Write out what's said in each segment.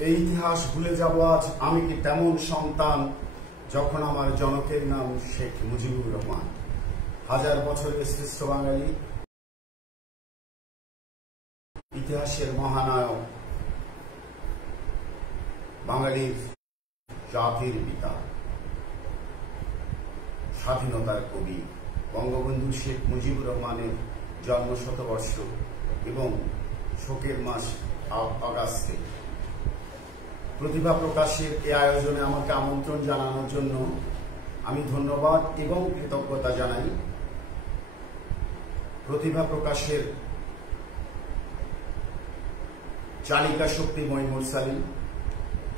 এই ইতিহাস ভুলে যাব আজ আমি কি তেমন সন্তান যখন আমার জনকের নাম শেখ মুজিবুর রহমান। হাজার বছরের শ্রেষ্ঠ বাঙালি, ইতিহাসের মহানায়ক, বাঙালির জাতির পিতা, স্বাধীনতার কবি বঙ্গবন্ধু শেখ মুজিবুর রহমানের জন্ম শতবর্ষ এবং শোকের মাস আগস্টে প্রতিভা প্রকাশের এই আয়োজনে আমাকে আমন্ত্রণ জানানোর জন্য আমি ধন্যবাদ এবং কৃতজ্ঞতা জানাই প্রতিভা প্রকাশের চালিকা শক্তি মঈন মুরসালিন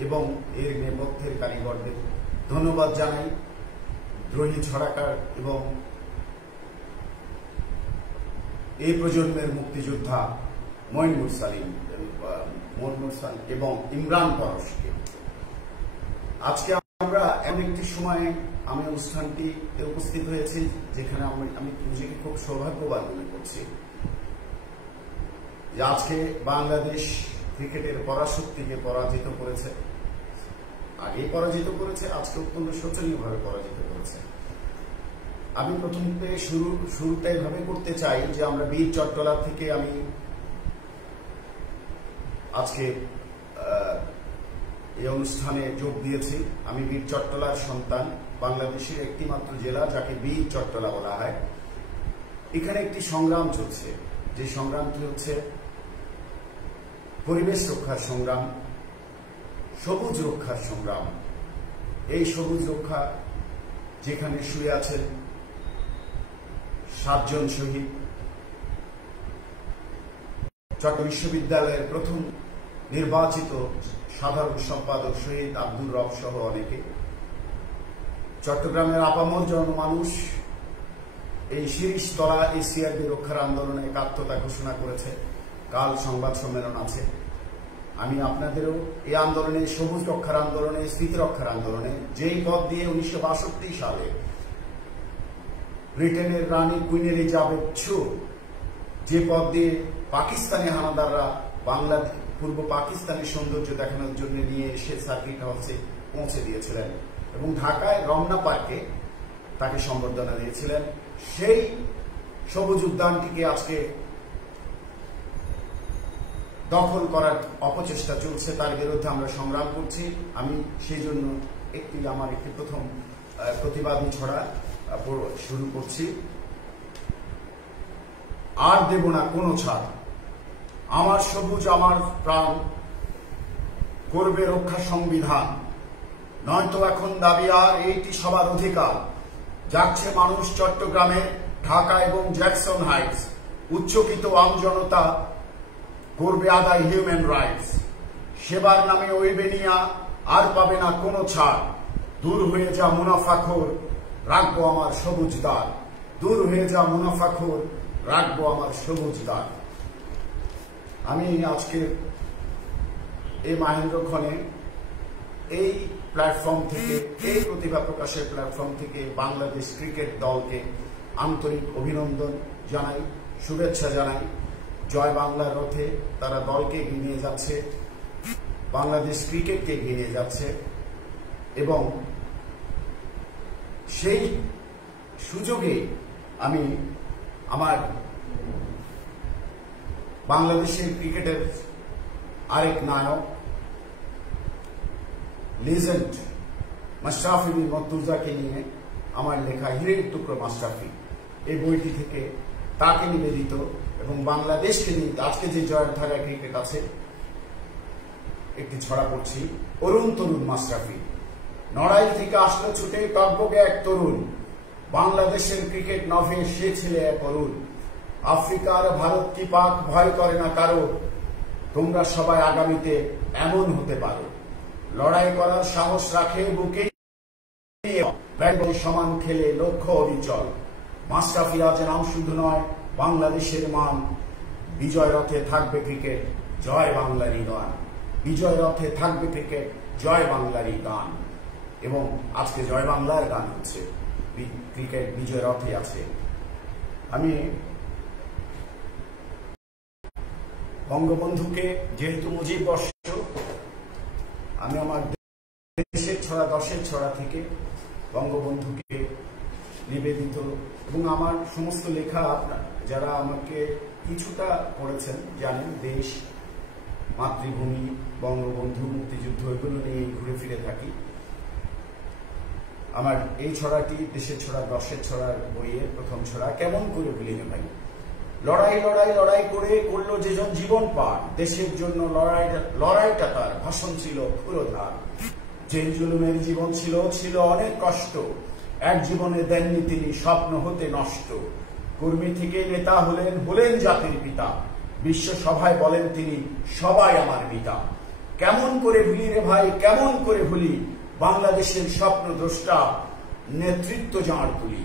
এবং এর নেপথ্যের কারিগরদের ধন্যবাদ জানাই দ্রোহী ছড়াকার এবং এই প্রজন্মের মুক্তিযোদ্ধা মঈন মুরসালিন এবং ইমরান পরশকে। আজকে আমরা এমন একটি সময়ে আমি অনুষ্ঠানটিতে উপস্থিত হয়েছি যেখানে আমি নিজেকে খুব সৌভাগ্যবান মনে করছি যে আজকে বাংলাদেশ ক্রিকেটের পরাশক্তিকে পরাজিত করেছে, আগেই পরাজিত করেছে, আজকে অত্যন্ত শোচনীয়ভাবে পরাজিত করেছে। আমি প্রথমে শুরুটা এভাবে করতে চাই যে আমরা বীর চট্টলা থেকে আমি আজকে এই অনুষ্ঠানে যোগ দিয়েছি। আমি বীর চট্টলার সন্তান, বাংলাদেশের একটি মাত্র জেলা যাকে বীর চট্টলা বলা হয়। এখানে একটি সংগ্রাম চলছে, যে সংগ্রামটি হচ্ছে পরিবেশ রক্ষার সংগ্রাম, সবুজ রক্ষার সংগ্রাম। এই সবুজ রক্ষা যেখানে শুয়ে আছেন 7 জন শহীদ, চট্টগ্রাম বিশ্ববিদ্যালয়ের প্রথম নির্বাচিত সাধারণ সম্পাদক শহীদ আব্দুর রব সহ অনেকে, চট্টগ্রামের আপামর জনমানুষ এই শিরিষতলা এশিয়ার রক্ষার আন্দোলনে একাত্মতা ঘোষণা করেছে। কাল সংবাদ সম্মেলন আছে। আমি আপনাদেরও এই আন্দোলনে, সবুজ রক্ষার আন্দোলনে, স্মৃতি রক্ষার আন্দোলনে, যেই পথ দিয়ে 1962 সালে ব্রিটেনের রানী কুইন এলিজাবেথ যে পথ দিয়ে পাকিস্তানি হানাদাররা পূর্ব পাকিস্তানের সৌন্দর্য দেখানোর জন্য নিয়ে এসে সার্কিট হাউসে পৌঁছে দিয়েছিলেন এবং ঢাকায় রমনা পার্কে তাকে সম্বর্ধনা দিয়েছিলেন, সেই সবুজ উদ্যানটিকে আজকে দখল করার অপচেষ্টা চলছে। তার বিরুদ্ধে আমরা সংগ্রাম করছি। আমি সেই জন্য আমার একটি প্রথম প্রতিবাদী ছড়া শুরু করছি। আর দেব না কোনো ছাড়, আমার সবুজ আমার প্রাণ, করবে রক্ষা সংবিধান, নয়তো এখন দাবি আর এইটি সবার অধিকার। যাচ্ছে মানুষ চট্টগ্রামে, ঢাকা এবং জ্যাকসন হাইটস, উচ্চকিত আমজনতা করবে আদায় হিউম্যান রাইটস। সেবার নামে ওই বেনিয়া আর পাবে না কোনো ছাড়, দূর হয়ে যা মুনাফাখোর, রাখবো আমার সবুজ দ্বার, দূর হয়ে যা মুনাফাখোর, রাখবো আমার সবুজ দ্বার। আমি আজকে এই মাহেন্দ্রক্ষণে এই প্ল্যাটফর্ম থেকে, এই প্রতিভা প্রকাশের প্ল্যাটফর্ম থেকে বাংলাদেশ ক্রিকেট দলকে আন্তরিক অভিনন্দন জানাই, শুভেচ্ছা জানাই। জয় বাংলার রথে তারা দলকে এগিয়ে নিয়ে যাচ্ছে, বাংলাদেশ ক্রিকেটকে এগিয়ে নিয়ে যাচ্ছে এবং সেই সুযোগে আমি আমার বাংলাদেশের ক্রিকেটের আরেক নায়ক, লিজেন্ড মাশরাফি বিন মর্তুজাকে নিয়ে আমার লেখা হীরের টুকরো মাশরাফি, এই বইটি থেকে তাকে নিবেদিত এবং বাংলাদেশকে নিয়ে আজকে যে জয়ের ধারা ক্রিকেট আছে একটি ছড়া পড়ছি। অরুণ তরুণ মাশরাফি, নড়াইল থেকে আসলো ছুটে টকবকে এক তরুণ, বাংলাদেশের ক্রিকেট নভে সে ছেলে এক অরুণ। আফ্রিকার ভারত কি পাক ভয় করে না কারো, তোমরা সবাই আগামীতে এমন হতে পারো। লড়াই করার সাহস রাখে বুকে সমান খেলে লক্ষ্য অবিচল। মাশরাফি আজ নাম শুধু নয়, বাংলাদেশের মান। বিজয় রথে থাকবে ক্রিকেট, জয় বাংলারই গান। বিজয় রথে থাকবে ক্রিকেট, জয় বাংলারই গান। এবং আজকে জয় বাংলার গান হচ্ছে, ক্রিকেট বিজয় রথে আছে। আমি বঙ্গবন্ধুকে যেহেতু মুজিব বর্ষ আমি আমার দেশের ছড়া দশের ছড়া থেকে বঙ্গবন্ধুকে নিবেদিত, এবং আমার সমস্ত লেখা যারা আমাকে কিছুটা পড়েছেন জানেন, দেশ, মাতৃভূমি, বঙ্গবন্ধু, মুক্তিযুদ্ধ এগুলো নিয়ে ঘুরে ফিরে থাকি। আমার এই ছড়াটি দেশের ছড়া দশের ছড়ার বইয়ের প্রথম ছড়া। কেমন করে ভুলি না ভাই, লড়াই লড়াই লড়াই করে করলো যেজন জীবন পার, দেশের জন্য লড়াইটা তার ভাষণ ছিল ক্ষুরধার। জেল জুলুমের জীবন ছিল অনেক কষ্ট, এক জীবনে দেননি তিনি স্বপ্ন হতে নষ্ট। কর্মী থেকে নেতা হলেন জাতির পিতা, বিশ্ব সভায় বলেন তিনি সবাই আমার পিতা। কেমন করে ভুলি রে ভাই, কেমন করে ভুলি, বাংলাদেশের স্বপ্ন দ্রষ্টা নেতৃত্ব যাঁর তুলি।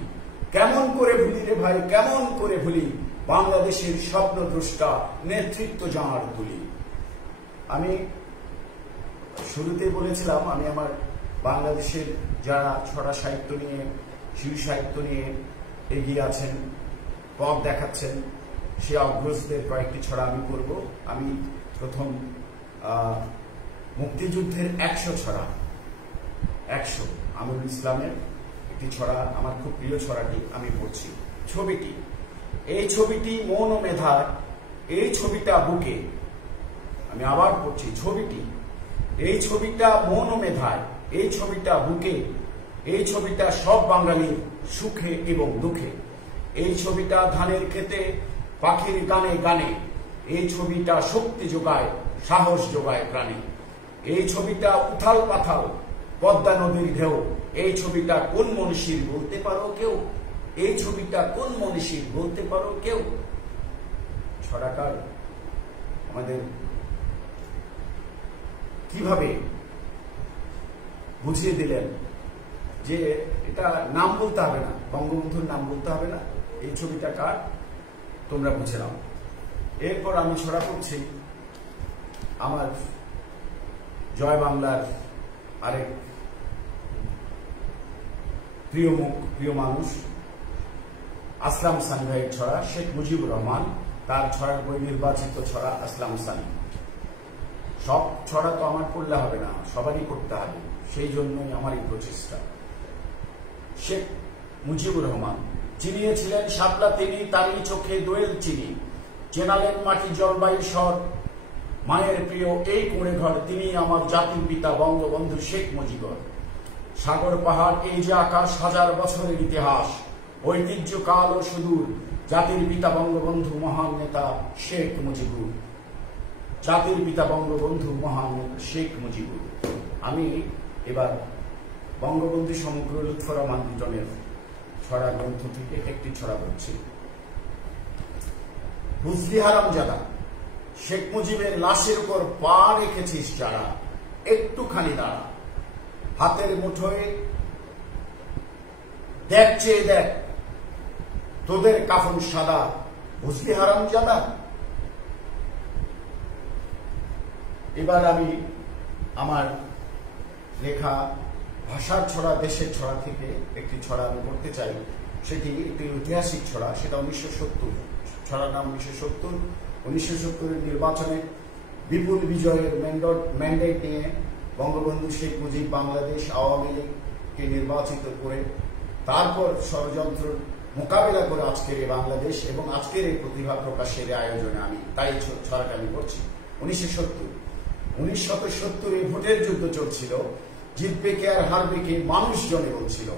কেমন করে ভুলি রে ভাই, কেমন করে ভুলি, বাংলাদেশের স্বপ্ন দ্রষ্টা নেতৃত্ব যাঁর তুলি। আমি শুরুতে বলেছিলাম আমি আমার বাংলাদেশের যারা ছড়া সাহিত্য নিয়ে, শিশু সাহিত্য নিয়ে এগিয়ে আছেন, পথ দেখাচ্ছেন, সে অগ্রজদের কয়েকটি ছড়া আমি করব। আমি প্রথম মুক্তিযুদ্ধের 100 ছড়া, 100 আমিরুল ইসলামের একটি ছড়া, আমার খুব প্রিয় ছড়াটি আমি পড়ছি। ছবিটি, এই ছবিটি মন ও মেধার, এই ছবিটা বুকে, আমি আবার পড়ছি, ছবিটি, এই ছবিটা মন ও মেধায়, এই ছবিটা বুকে, এই ছবিটা সব বাঙালির সুখে এবং দুঃখে, এই ছবিটা ধানের খেতে পাখির গানে গানে, এই ছবিটা শক্তি যোগায় সাহস যোগায় প্রাণে, এই ছবিটা উথাল পাথাল পদ্মা নদীর ঢেউ, এই ছবিটা কোন মনীষীর বলতে পারো কেউ, এই ছবিটা কোন মনীষীর বলতে পারো কেউ। ছড়াকার আমাদের কিভাবে বুঝিয়ে দিলেন যে এটা নাম বলতে হবে না, বঙ্গবন্ধুর নাম বলতে হবে না, এই ছবিটা কার তোমরা বুঝে নাও। এরপর আমি ছড়া করছি আমার জয় বাংলার আরেক প্রিয় মুখ, প্রিয় মানুষ আসলাম সানি ভাইয়ের ছড়া, শেখ মুজিবুর রহমান, তার ছড়ার বই নির্বাচিত ছড়া আসলাম সানি। সব ছড়া তো আমার পড়লে হবে না, সবারই করতে হবে, সেই জন্যই আমার এই প্রচেষ্টা। শেখ মুজিবুর রহমান চিনিয়েছিলেন শাপলা তিনি, তারই চোখে দোয়েল চিনি, চেনালেন মাটি জলবায়ু স্বর, মায়ের প্রিয় এই কুঁড়ে ঘর, তিনি আমার জাতির পিতা বঙ্গবন্ধু শেখ মুজিবর। সাগর পাহাড় এই যে আকাশ, হাজার বছরের ইতিহাস, ঐতিহ্য কাল ও সুদূর, জাতির পিতা বঙ্গবন্ধু মহান নেতা শেখ মুজিবুর, জাতির পিতা বঙ্গবন্ধু মহান নেতা শেখ মুজিবুর। আমি এবার বঙ্গবন্ধু সমগ্র লুৎফর রহমান লিটনের ছড়া গ্রন্থ থেকে একটি ছড়া বলছি। বুঝলি হারামজাদা, শেখ মুজিবের লাশের উপর পা রেখেছিস যারা, একটুখানি দাঁড়া, হাতের মুঠোয় দেখ, চেয়ে দেখ, তোদের কাফন সাদা, বুঝলি হারামজাদা। এবার আমি আমার লেখা ভাষার ছড়া দেশের ছড়া থেকে একটি ছড়া আমি করতে চাই। সেটি একটি ঐতিহাসিক ছড়া, সেটা 1970, ছড়ার নাম 1970। 1970-এর নির্বাচনে বিপুল বিজয়ের ম্যান্ডেট নিয়ে বঙ্গবন্ধু শেখ মুজিব বাংলাদেশ আওয়ামী লীগকে নির্বাচিত করে তারপর ষড়যন্ত্র মোকাবেলা করে আজকের এই বাংলাদেশ এবং আজকের এই প্রতিভা প্রকাশের আয়োজনে আমি তাই ছড়াটা আমি করছি। 1970 ভোটের যুদ্ধ চলছিল, জিতবে কে আর হারবে কে মানুষজনে বলছিল।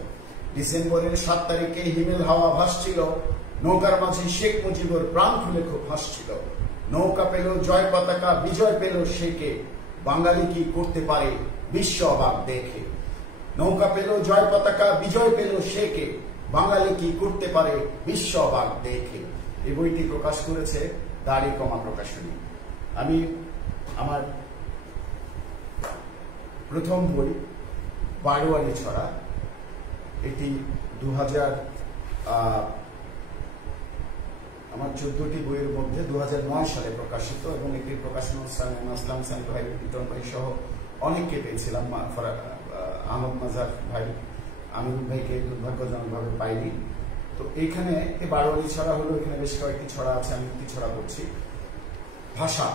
ডিসেম্বরের 7 তারিখে হিমেল হাওয়া ভাসছিল, নৌকার মাঝে শেখ মুজিবর প্রাণ খুলে খুব হাসছিল। নৌকা পেল জয় পতাকা, বিজয় পেল শেখে, বাঙালি কি করতে পারে বিশ্ব অবাক দেখে। নৌকা পেল জয় পতাকা, বিজয় পেল শেখে, বাঙালি কি করতে পারে বিশ্ব অবাক দেখে। এই বইটি প্রকাশ করেছে দাড়ি কমা প্রকাশনী। আমি আমার প্রথম বই বারোয়ারি ছড়া, এটি 2000 আমার 14টি বইয়ের মধ্যে 2009 সালে প্রকাশিত এবং একটি প্রকাশনা আসলাম সানি ভাই, লিটন ভাই সহ অনেককে পেয়েছিলাম। আহমদ মাজার ভাই, আমিরুল ভাইকে দুর্ভাগ্যজনকভাবে পাইনি। তো এইখানে বারোয়ারি ছড়া হলো, এখানে বেশ কয়েকটি ছড়া আছে, আমি একটি ছড়া করছি। ভাষা,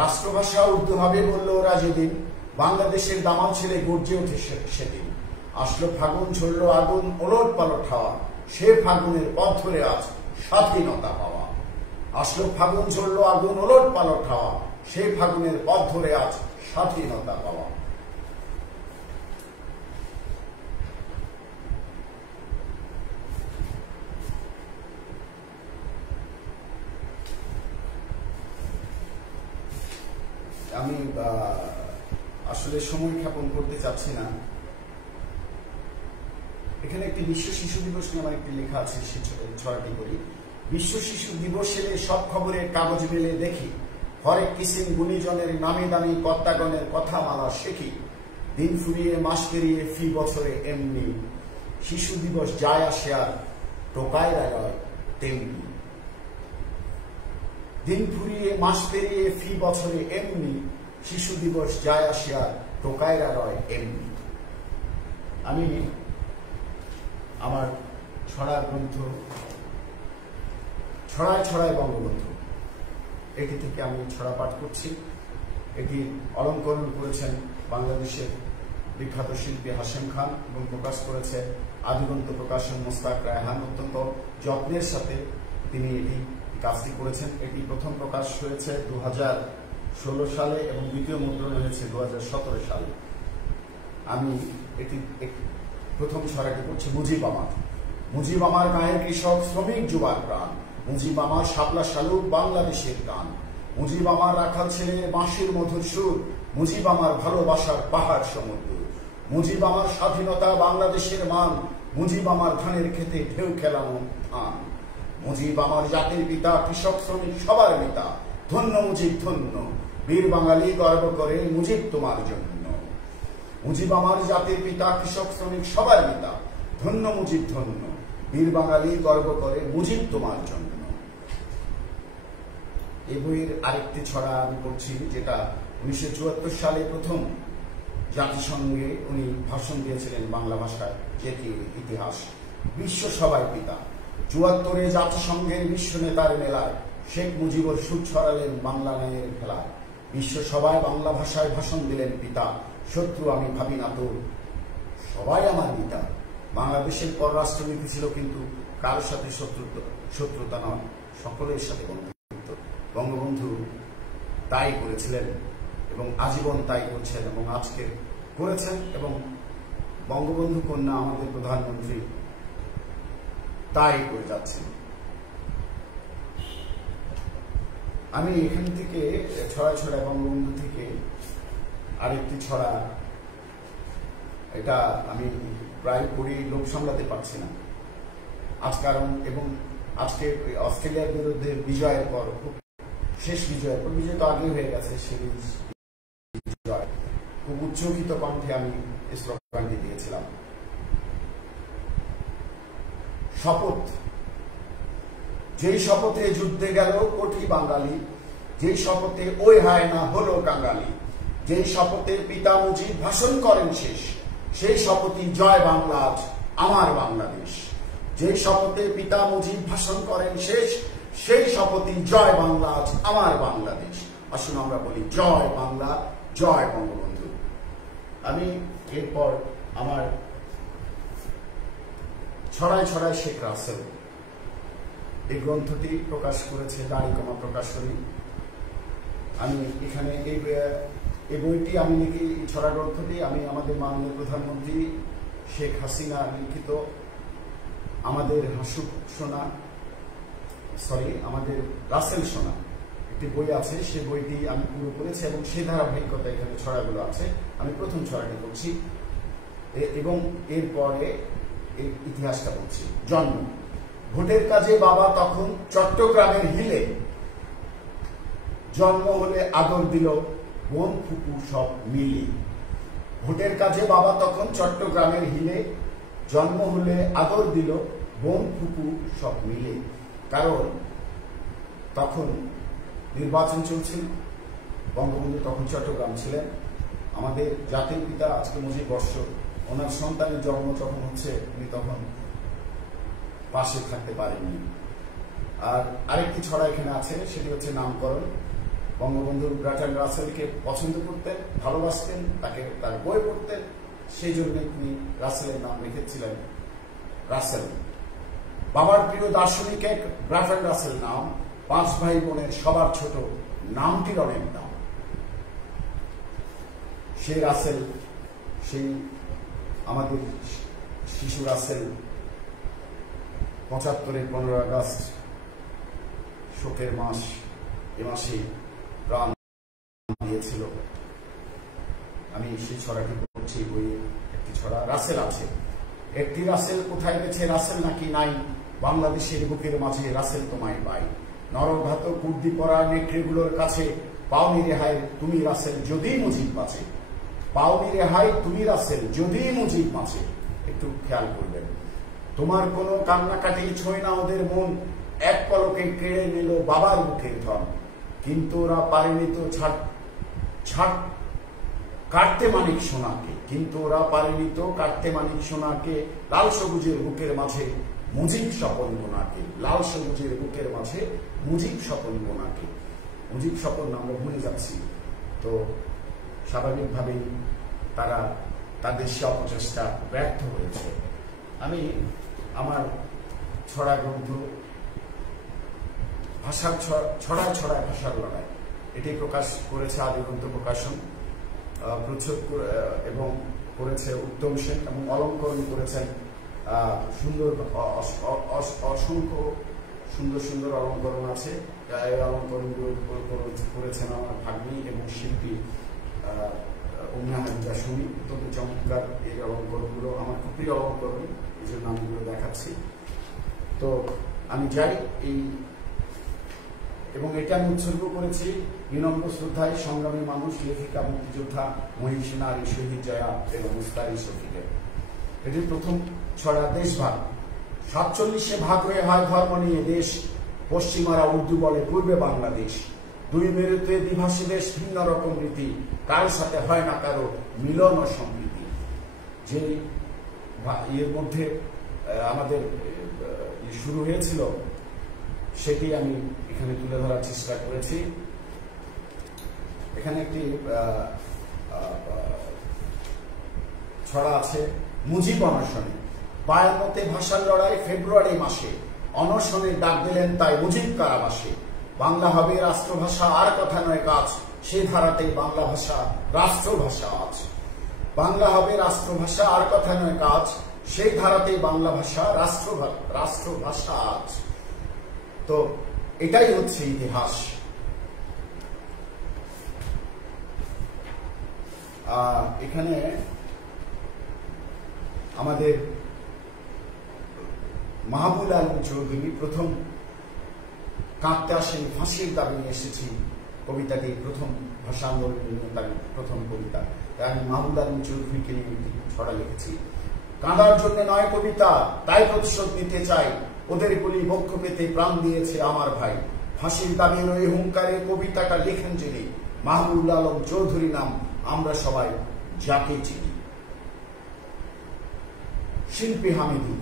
রাষ্ট্রভাষা উর্দু হবে বলল ওরা যেদিন, বাংলাদেশের দামাল ছেলে গর্জে ওঠে সেদিন। আসলো ফাগুন, ঝরল আগুন, ওলট পালট হাওয়া, সে ফাগুনের পথ ধরে আজ স্বাধীনতা পাওয়া। আসলো ফাগুন, ঝরল আগুন, ওলট পালট হাওয়া, সে ফাগুনের পথ ধরে আজ স্বাধীনতা পাওয়া। আমি আসলে সময় ক্ষেপণ করতে চাচ্ছি না। এখানে একটি বিশ্ব শিশু দিবস নিয়ে আমার একটি লেখা আছে, ছড়াটি করি। বিশ্ব শিশু দিবস এলে সব খবরের কাগজ মেলে দেখি, হরেক কিসিম গুণীজনের নামে দামি কর্তাগণের কথা মালা শেখি। দিন ফুরিয়ে মাস পেরিয়ে ফি বছরে এমনি, শিশু দিবস যায় আসে আর টোকায় রায় তেমনি। দিন ফুরিয়ে মাস পেরিয়ে ফি বছরে এমনি, শিশু দিবস যায় আসে আর টোকায়রা রয় এমনি। আমি আমার ছড়ার গ্রন্থ ছড়ায় ছড়ায় বঙ্গবন্ধু, এটি থেকে আমি ছড়া পাঠ করছি। এটি অলঙ্করণ করেছেন বাংলাদেশের বিখ্যাত শিল্পী হাশেম খান এবং প্রকাশ করেছে আদিগন্ত প্রকাশন মোস্তাক রায়হান। অত্যন্ত যত্নের সাথে তিনি এটি কাজটি করেছেন। এটি প্রথম প্রকাশ হয়েছে 2016 সালে এবং দ্বিতীয় মুদ্রণ হয়েছে 2017 সালে। আমি এটি প্রথম ছড়াটি করছি। মুজিব আমার। মুজিব আমার গায়ের কৃষক শ্রমিক যুবার প্রাণ, মুজিব আমার শাপলা শালুক বাংলাদেশের গান, মুজিব আমার রাখাল ছেলে বাঁশির মধুর সুর, মুজিব আমার ভালোবাসার পাহাড় সমুদ্র, মুজিব আমার স্বাধীনতা বাংলাদেশের মান, মুজিব আমার ধানের খেতে ঢেউ খেলানো ধান, মুজিব আমার জাতির পিতা কৃষক শ্রমিক সবার নেতা, ধন্য মুজিব ধন্য, বীর বাঙালি গর্ব করে মুজিব তোমার জন্য। মুজিব আমার জাতির পিতা কৃষক শ্রমিক সবার নেতা, ধন্য মুজিব ধন্য, বীর বাঙালি গর্ব করে মুজিব তোমার জন্য। এই বইয়ের আরেকটি ছড়া আমি পড়ছি, যেটা 1974 সালে প্রথম জাতিসংঘে উনি ভাষণ দিয়েছিলেন বাংলা ভাষায়, যেটি ইতিহাস। বিশ্ব সবাই পিতা। 74-এ জাতিসংঘের বিশ্ব নেতার মেলায় শেখ মুজিবুর সুর ছড়ালেন বাংলা ন্যায়ের খেলায়। বিশ্ব সবাই বাংলা ভাষায় ভাষণ দিলেন পিতা, শত্রু আমি ভাবি না তো সবাই আমার পিতা। বাংলাদেশের পররাষ্ট্রনীতি ছিল কিন্তু কারোর সাথে শত্রুতা নয়, সকলের সাথে বন্ধুত্ব। বঙ্গবন্ধু তাই করেছিলেন এবং আজীবন তাই করছেন এবং আজকে করেছেন, এবং বঙ্গবন্ধু কন্যা আমাদের প্রধানমন্ত্রী তাই করে যাচ্ছেন। আমি এখান থেকে ছড়ায় ছড়ায় বঙ্গবন্ধু থেকে আরেকটি ছড়া, এটা আমি প্রায় পড়ি, লোক সামলাতে পারছি না আজ, কারণ এবং আজকে অস্ট্রেলিয়ার বিরুদ্ধে বিজয়ের পর, শেষ বিজয়ের পর, বিজয় তো আগে হয়ে গেছে, সিরিজ বিজয়, খুব উচ্চকিত কণ্ঠে আমি স্লোগানটি দিয়েছিলাম। শপথ। যেই শপথে যুদ্ধে গেল কোটি বাঙালি, যেই শপথে ওই হায় না হলো কাঙালি, যেই শপথে পিতা মুজিব ভাষণ করেন শেষ, সেই শপথই জয় বাংলা আজ আমার বাংলাদেশ। যেই শপথে পিতা মুজিব ভাষণ করেন শেষ, সেই শপথই জয় বাংলা আজ আমার বাংলাদেশ। আসুন আমরা বলি জয় বাংলা, জয় বঙ্গবন্ধু। আমি এরপর আমার ছড়ায় ছড়ায় শেখ রাসেল, এই গ্রন্থটি প্রকাশ করেছে দাড়িকমা প্রকাশনী। আমি এখানে এই বইটি আমি লিখি, ছড়া গ্রন্থটি আমি আমাদের মাননীয় প্রধানমন্ত্রী শেখ হাসিনা লিখিত আমাদের হাসুক সোনা, আমাদের রাসেল সোনা একটি বই আছে, সেই বইটি আমি পুরো করেছি এবং সেই ধারাবাহিকতা এখানে ছড়াগুলো আছে। আমি প্রথম ছড়াটি করছি এবং এরপরে ইতিহাসটা বলছি। জন্ম। ভোটের কাজে বাবা তখন চট্টগ্রামের হিলে, জন্ম হলে আদর দিল বোন ফুপু সব মিলে। ভোটের কাজে বাবা তখন চট্টগ্রামের হিলে, জন্ম হলে আদর দিল বোন ফুপু সব মিলে। কারণ তখন নির্বাচন চলছিল, বঙ্গবন্ধু তখন চট্টগ্রাম ছিলেন। আমাদের জাতির পিতা আজকে মুজিব বর্ষ, ওনার সন্তানের জন্ম যখন হচ্ছে উনি তখন পাশে থাকতে পারেননি। আর আরেকটি ছড়া এখানে আছে, সেটি হচ্ছে নামকরণ। বঙ্গবন্ধু বার্ট্রান্ড রাসেলকে পছন্দ করতেন, ভালোবাসতেন, তাকে তার বই পড়তেন, সেই জন্য তিনি রাসেলের নাম রেখেছিলেন রাসেল। বাবার প্রিয় দার্শনিক এক বার্ট্রান্ড রাসেল নাম, 5 ভাই বোনের সবার ছোট, নামটির অনেক নাম। সেই রাসেল, সেই আমাদের শিশু রাসেল 75-এর 15 আগস্ট শোকের মাস, এ মাসে প্রাণ দিয়েছিল। আমি সেই ছড়াটি পড়ছি, বইয়ে একটি ছড়া। রাসেল আছে, একটি রাসেল কোথায় গেছে, রাসেল নাকি নাই, বাংলাদেশের বুকের মাঝে রাসেল তোমায় পাই। নরঘাত কুর্দি পরা নেকড়েগুলোর কাছে, পাওনি রেহাই তুমি রাসেল যদি মুজিব বাঁচে। পাওনি রেহাই তুমি রাসেল যদি মুজিব বাঁচে। একটু খেয়াল করবেন, তোমার কোনো কান্নাকাটি ছোঁয় না ওদের মন, এক পলকে কেড়ে নিল বাবার মুখের ধন। কিন্তু ওরা পারেনি তো কাটতে মানিক সোনাকে, কিন্তু ওরা পারেনি তো কাটতে মানিক সোনাকে। লাল সবুজের বুকের মাঝে মুজিব স্বপন বোনাকে, লাল সবুজের বুকের মাঝে মুজিব স্বপন বোনাকে। মুজিব স্বপন আমরা ভুলে যাচ্ছি, তো স্বাভাবিকভাবেই তারা তাদের সে অপচেষ্টা ব্যর্থ হয়েছে। আমি আমার ছড়া গ্রন্থ ভাষার ছড়ায় ছড়ায় ভাষার লড়াই, এটি প্রকাশ করেছে আদিগ্রন্থ প্রকাশন, প্রচ্ছদ এবং করেছে উত্তম সেন, এবং অলঙ্করণ করেছেন সুন্দর, অসংখ্য সুন্দর সুন্দর অলঙ্করণ আছে। এই অলঙ্করণগুলো করেছেন আমার ভাগ্নি এবং শিল্পী উম্মা হাবিবা সুমি। অত্যন্ত চমৎকার এই অলঙ্করণগুলো, আমার খুব প্রিয় অলঙ্করণ, এই জন্য আমি এগুলো দেখাচ্ছি। তো আমি যাই এই, এবং এটা আমি উৎসর্গ করেছি বিনম্র শ্রদ্ধায় সংগ্রামী মানুষ, লেখিকা, মুক্তিযোদ্ধা, মহিষী নারী শহীদ জয়া এবং মুস্তারি শফিকে। এটির প্রথম ছড়া দেশভাগ। 47 ভাগ হয়ে হয় ধর্ম নিয়ে দেশ, পশ্চিমারা উর্দু বলে পূর্বে বাংলাদেশ। দুই মেরুতে দ্বিভাষী দেশ, ভিন্ন রকম রীতি, কার সাথে হয় না কারো মিলন ও সম্প্রীতি। যে এর মধ্যে আমাদের শুরু হয়েছিল সেটি আমি এখানে তুলে ধরার চেষ্টা করেছি। এখানে একটি ছড়া আছে, মুজিব অনশনে। 52তে ভাষার লড়াই ফেব্রুয়ারি মাসে, অনশনে ডাক দিলেন তাই মুজিব কারাবাসে। বাংলা হবে রাষ্ট্রভাষা আর কথা নয় কাজ, সে ধারাতেই বাংলা ভাষা রাষ্ট্রভাষা আজ। বাংলা হবে রাষ্ট্রভাষা আর কথা নয় কাজ, সেই ধারাতেই বাংলা ভাষা রাষ্ট্রভাষা আজ। তো এটাই হচ্ছে ইতিহাস। এখানে আমাদের মাহবুব আলম চৌধুরী প্রথম কাঁদতে আসেন, ফাঁসির দাবি নিয়ে এসেছি, কবিতাটি প্রথম ভাষা আন্দোলনের তার প্রথম কবিতা। আমি মাহবুব আলম চৌধুরীকে নিয়ে ছড়া লিখেছি। কাঁদার জন্য নয় কবিতা, তাই প্রতিশোধ নিতে চাই, ওদের গুলি বক্ষ পেতে প্রাণ দিয়েছে আমার ভাই। ফাঁসির দাবির ওই হুঙ্কারে কবিতাটা লেখেন যিনি, মাহবুব আলম চৌধুরী নাম আমরা সবাই যাকে চিনি। শিল্পী হামিদু।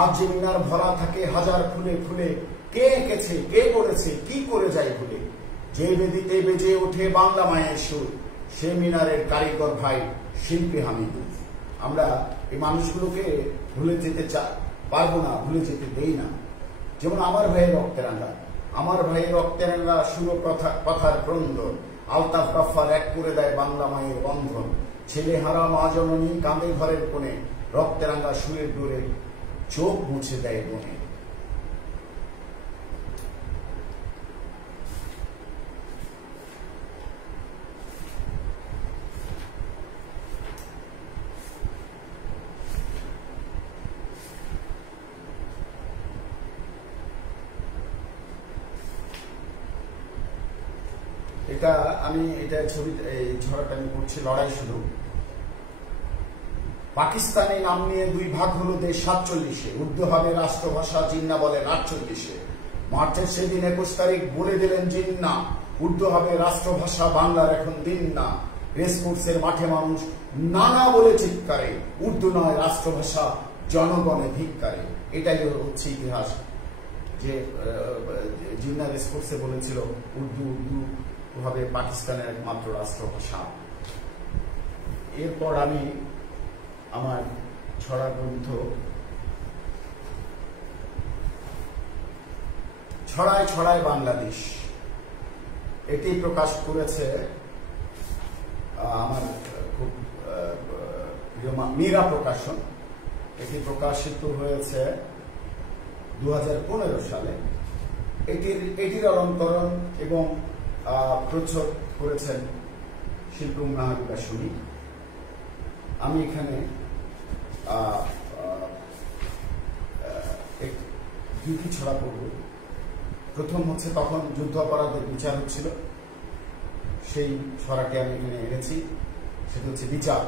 আজ যে মিনার ভরা থাকে হাজার ফুলে ফুলে, কে এঁকেছে কে করেছে কি করে যায় ভুলে। যে বেদিতে বেজে ওঠে বাংলা মায়ের সুর, সে মিনারের কারিগর ভাই শিল্পী হামিদু। আমরা এই মানুষগুলোকে ভুলে যেতে পারবো না, ভুলে যেতে দেই না। যেমন আমার ভাইয়ের রক্তেরাঙ্গা, আমার ভাইয়ের রক্তেরাঙ্গা সুর কথার ক্রন্দন, আলতাফ গাফফার এক করে দেয় বাংলা মায়ের বন্ধন। ছেলে হারা মা জননী কাঁদে ঘরের কোণে, রক্তেরাঙ্গা সুরের ডোরে চোখ মুছে দেয় বনে। এটা আমি এটা ছবি, এই ছড়াটা আমি পড়ছি, লড়াই শুরু। পাকিস্তানি নাম নিয়ে দুই ভাগ হলো দেশ 47-এ, উর্দু হবে রাষ্ট্রভাষা, জিন্না বলে 48-এ। মার্চের সেদিন 21 তারিখ বলে দিলেন জিন্না, উর্দু হবে রাষ্ট্রভাষা, বাংলার এখন দিন না। রেসকোর্সের মাঠে মানুষ নানা বলে চিৎকারে, উর্দু নয় রাষ্ট্রভাষা, জনগণে ধিক্কারে। এটাই হচ্ছে ইতিহাস, যে জিন্না রেসকোর্সে বলেছিল উর্দু উর্দু হবে পাকিস্তানের একমাত্র রাষ্ট্রভাষা। এরপর আমি আমার ছড়া গ্রন্থ ছড়ায় ছড়ায় বাংলাদেশ, এটি প্রকাশ করেছে আমার খুব প্রিয় মীরা প্রকাশন। এটি প্রকাশিত হয়েছে 2015 সালে। এটির অলঙ্করণ এবং প্রচ্ছদ করেছেন শিল্পী হাবিবা সুমি। আমি এখানে দুটি ছড়া পড়ব। প্রথম হচ্ছে তখন যুদ্ধাপরাধের বিচার হচ্ছিল, সেই ছড়াটি আমি এখানে এনেছি। সেটা হচ্ছে বিচার।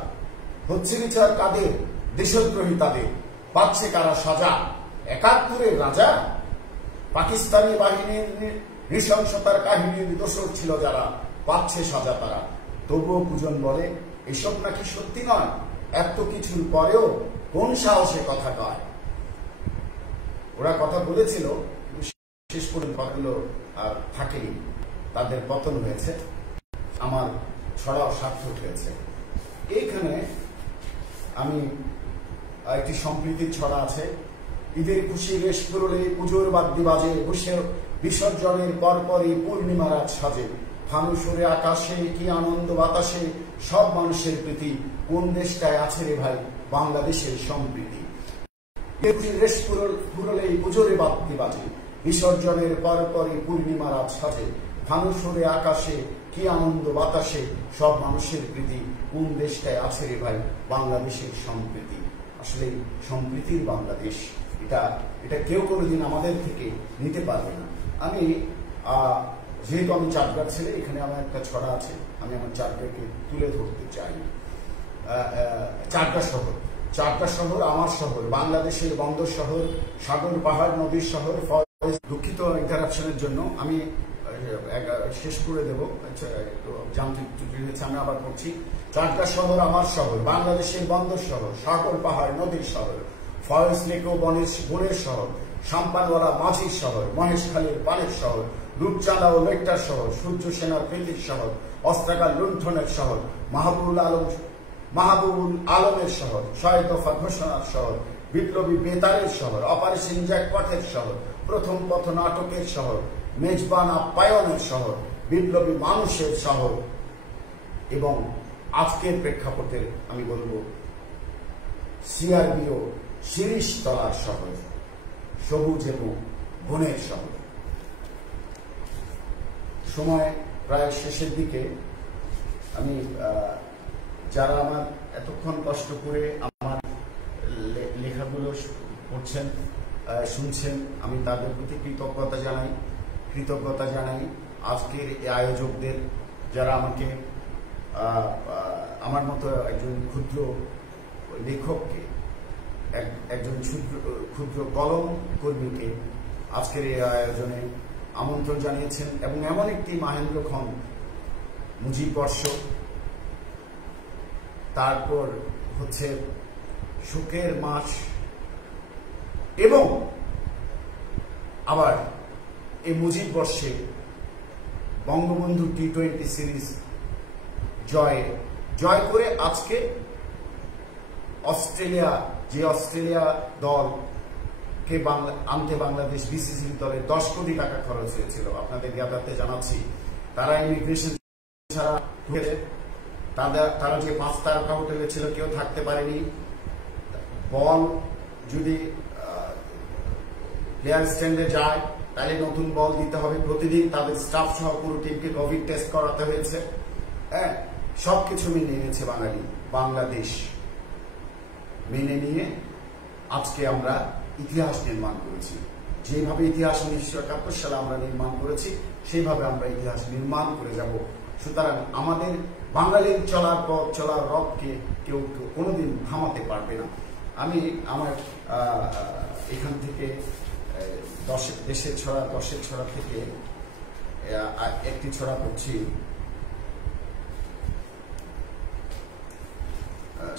হচ্ছে বিচার কাদের? দেশদ্রোহী তাদের। পাচ্ছে কারা সাজা? 71-এর রাজা। পাকিস্তানি বাহিনীর নৃশংসতার কাহিনীর দোষর ছিল যারা, পাচ্ছে সাজা তারা। তবুও পূজন বলে এসব নাকি সত্যি নয়, এত কিছুর পরেও কোন সাহসে কথা কয়। ওরা কথা বলেছিল, শেষ পর্যন্ত কথাগুলো থাকেনি, তাদের পতন হয়েছে। আমার ছড়াও সার্থক হয়েছে। এইখানে আমি একটি সম্প্রীতির ছড়া আছে। ঈদের খুশি রেশ পুরলে পুজোর বাদ্যি বাজে, বসে বিসর্জনের পরপরই পূর্ণিমা রাত সাজে। ফানুসুরে আকাশে কি আনন্দ বাতাসে, সব মানুষের প্রীতি। কোন দেশটায় আছে রে ভাই বাংলাদেশের সম্প্রীতি। রেশ পুরলেই পুজোরে বাদ্যি বাজে, বিসর্জনের পরপরই পূর্ণিমা রাত সাজে। ফানুসুরে আকাশে কি আনন্দ বাতাসে, সব মানুষের প্রীতি। কোন দেশটায় আছে রে ভাই বাংলাদেশের সম্প্রীতি। আসলে সম্প্রীতির বাংলাদেশ, এটা কেউ কোনোদিন আমাদের থেকে নিতে পারবে না। আমি যেহেতু আমি চাটগাঁর ছেলে, এখানে আমার একটা ছড়া আছে, আমি আমার চাটগাঁকে তুলে ধরতে চাই। চাটগাঁ শহর, চাটগাঁ শহর আমার শহর, বাংলাদেশের বন্দর শহর, সাগর পাহাড় নদীর শহর। দুঃখিত ইন্টারাপশনের জন্য, আমি শেষ করে দেবো, যান্ত্রিক ত্রুটি হয়েছে, আমি আবার করছি। চাটগাঁ শহর আমার শহর, বাংলাদেশের বন্দর শহর, সাগর পাহাড় নদীর শহর, ফরেস্ট লেকো বনের শহর, সাম্পানওয়ালা মাঝির শহর, মহেশখালীর পানের শহর, রূপচাঁদা ও লেকটার শহর, সূর্য সেনার প্রীতির শহর, অস্ত্রাগার লুণ্ঠনের শহর, মাহবুবুল আলমের শহর, 6 দফা ঘোষণার শহর, বিপ্লবী বেতারের শহর, অপারেশন জ্যাকপটের শহর, প্রথম পথ নাটকের শহর, মেজবান আপ্যায়নের শহর, বিপ্লবী মানুষের শহর। এবং আজকের প্রেক্ষাপটে আমি বলব সিআরবিও শিরিষ তলার শহর, সবুজ এবং বনের শহর। সময় প্রায় শেষের দিকে। আমি যারা আমার এতক্ষণ কষ্ট করে আমার লেখাগুলো পড়ছেন, শুনছেন, আমি তাদের প্রতি কৃতজ্ঞতা জানাই। আজকের এই আয়োজকদের, যারা আমাকে আমার মতো একজন ক্ষুদ্র লেখককে, একজন ক্ষুদ্র কলম কর্মীকে আজকের এই আয়োজনে আমন্ত্রণ জানিয়েছেন। এবং এমন একটি মাহেন্দ্র খন, মুজিব বর্ষ, তারপর হচ্ছে শোকের মাস, এবং আবার এই মুজিব বর্ষে বঙ্গবন্ধু T20 সিরিজ জয় করে আজকে অস্ট্রেলিয়া দলকে আনতে বাংলাদেশ বিসিসি দলের 10 কোটি টাকা খরচ হয়েছিল। আপনাদের জ্ঞাতার্থে জানাচ্ছি, তারা ইমিগ্রেশন ছাড়া তারা যে 5 তারকা হোটেলে ছিল, কেউ থাকতে পারেনি। বল যদি প্লেয়ার স্ট্যান্ডে যায়, তাহলে নতুন বল দিতে হবে প্রতিদিন। তাদের স্টাফ সহ পুরো টিমকে কোভিড টেস্ট করাতে হয়েছে। হ্যাঁ, সবকিছু মেনে নিয়েছে বাংলাদেশ। মেনে নিয়ে আজকে আমরা ইতিহাস নির্মাণ করেছি। যেভাবে ইতিহাস 1971 সালে আমরা নির্মাণ করেছি, সেইভাবে আমরা ইতিহাস নির্মাণ করে যাব। সুতরাং আমাদের বাঙালির চলার রথকে কেউ কোনোদিন থামাতে পারবে না। আমি আমার এখান থেকে 10 ছড়া থেকে একটি ছড়া পড়ছি।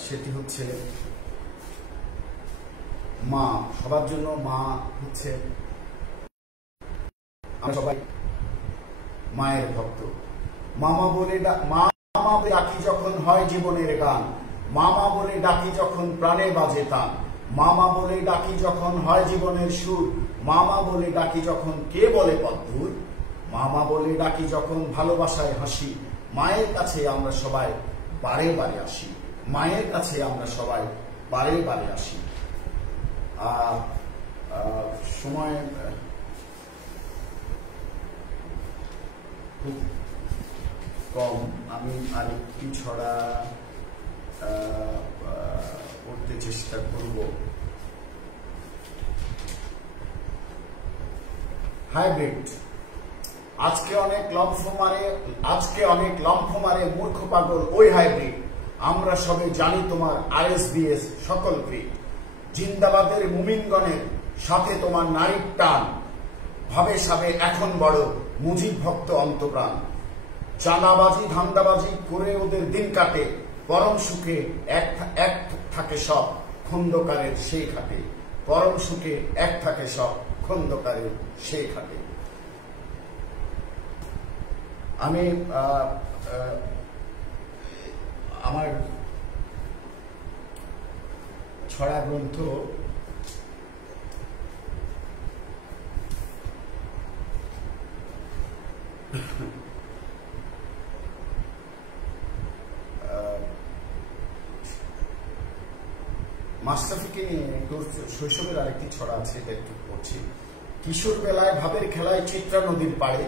সেটি হচ্ছে মা। সবার জন্য মা হচ্ছে, আমরা সবাই মায়ের ভক্ত। মামা বলে মামা ডাকি যখন হয় জীবনের গান, মামা বলে ডাকি যখন প্রাণে বাজে তান, মামা বলে ডাকি যখন হয় জীবনের সুর, মামা বলে ডাকি যখন কে বলে পদ্মুর, মামা বলে ডাকি যখন ভালোবাসায় হাসি, মায়ের কাছে আমরা সবাই বারে বারে আসি, মায়ের কাছে আমরা সবাই বারে বারে আসি। সময় খুব কম, আমি আরেকটি ছড়া পড়তে চেষ্টা করব। হাইব্রিড। আজকে অনেক লম্ফ মারে মূর্খ পাগল ওই হাইব্রিড, আমরা সবে জানি তোমার RSBS সকল গ্রিড, জিন্দাবাদের মুমিনগণের সাথে তোমার নারীর টান, ভাবে সাবে এখন বড় মুজিব ভক্ত অন্তপ্রাণ, চাঁদাবাজি ধান্দাবাজি করে ওদের দিন কাটে, পরম সুখে এক থাকে সব খন্দকারের সেই ঘাটে, পরম সুখে এক থাকে সব খন্দকারের সেই ঘাটে। আমি আমার ছড়া গ্রন্থ মাশরাফিকে নিয়ে শৈশবের আরেকটি ছড়া আছে, এটা একটু পড়ছি। কিশোর বেলায় ভাবের খেলায় চিত্রা নদীর পাড়ে